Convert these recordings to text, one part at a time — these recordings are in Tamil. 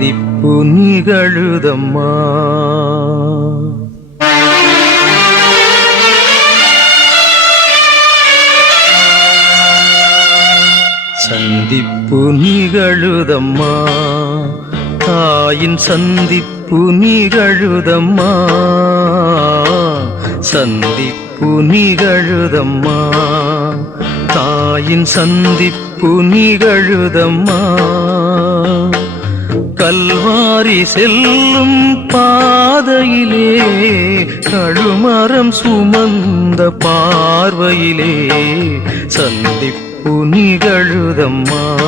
மதிப்பு நிகழுதம்மா. சந்திப்பு நிகழுதம்மா. தாயின் சந்திப்பு நிகழுதம்மா. சந்திப்பு நிகழுதம்மா. தாயின் சந்திப்பு நிகழுதம்மா. கல்வாரி செல்லும் பாதையிலே கழுமரம் சுமந்த பார்வையிலே சந்திப்பு நிகழுதம்மா.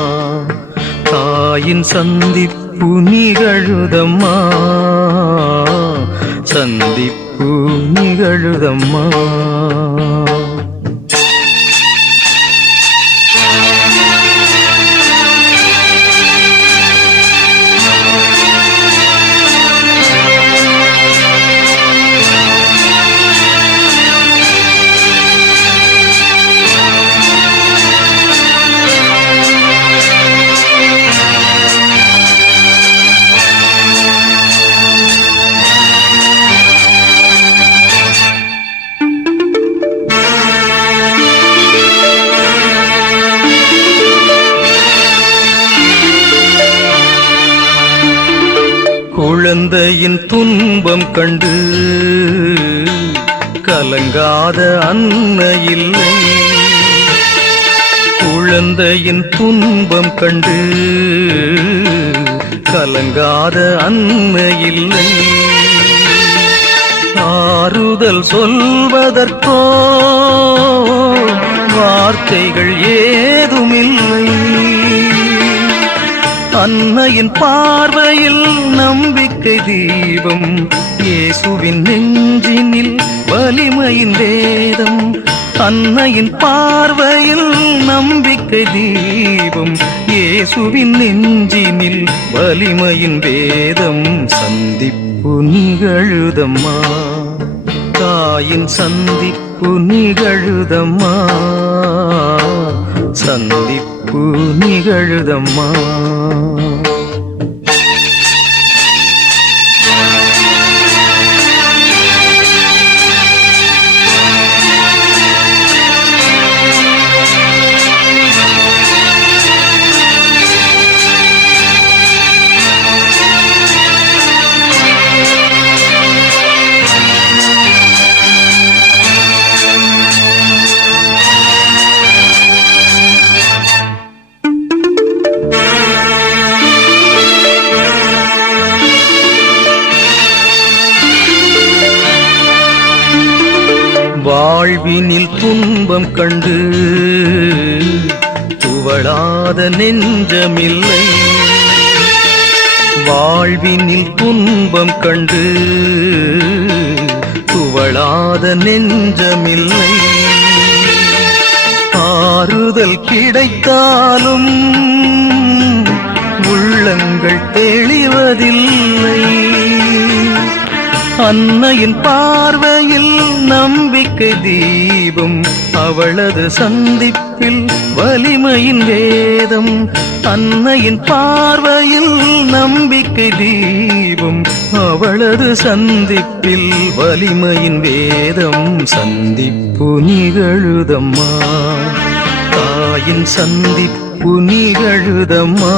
தாயின் சந்திப்பு நிகழுதம்மா. சந்திப்பு நிகழுதம்மா. குழந்தையின் துன்பம் கண்டு கலங்காத அன்னை இல்லை. குழந்தையின் துன்பம் கண்டு கலங்காத அன்னை இல்லை. ஆறுதல் சொல்வதற்கோ வார்த்தைகள் ஏதுமில்லை. அன்னையின் பார்வையில் நம்பிக்கை தீபம். இயேசுவின் நெஞ்சினில் வலிமையின் வேதம். அன்னையின் பார்வையில் நம்பிக்கை தீபம். இயேசுவின் நெஞ்சினில் வலிமையின் வேதம். சந்திப்பு நிகழுதம்மா. தாயின் சந்திப்பு நிகழுதம்மா. சந்திப்பு நிகழுதம்மா வாழ்வினில் துன்பம் கண்டு துவளாத நெஞ்சமில்லை. வாழ்வினில் துன்பம் கண்டு துவளாத நெஞ்சமில்லை. ஆறுதல் கிடைத்தாலும் உள்ளங்கள் தெளிவதில்லை. அன்னையின் பார்வையில் நம்பிக்கை தீபம் அவளது சந்திப்பில் வலிமையின் வேதம் அன்னையின் பார்வையில் நம்பிக்கை தீபம் அவளது சந்திப்பில் வலிமையின் வேதம். சந்திப்பு நிகழுதம்மா. தாயின் சந்திப்பு நிகழுதம்மா.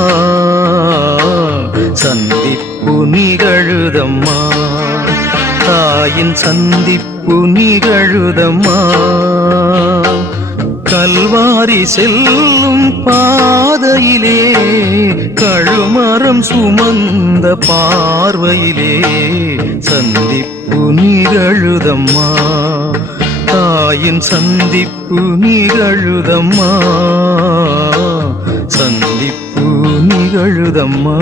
சந்திப்பு நிகழுதம்மா. தாயின் சந்திப்பு நிகழுதம்மா. கல்வாரி செல்லும் பாதையிலே கழுமரம் சுமந்த பார்வையிலே சந்திப்பு நிகழுதம்மா. தாயின் சந்திப்பு நிகழுதம்மா. சந்திப்பு நிகழுதம்மா.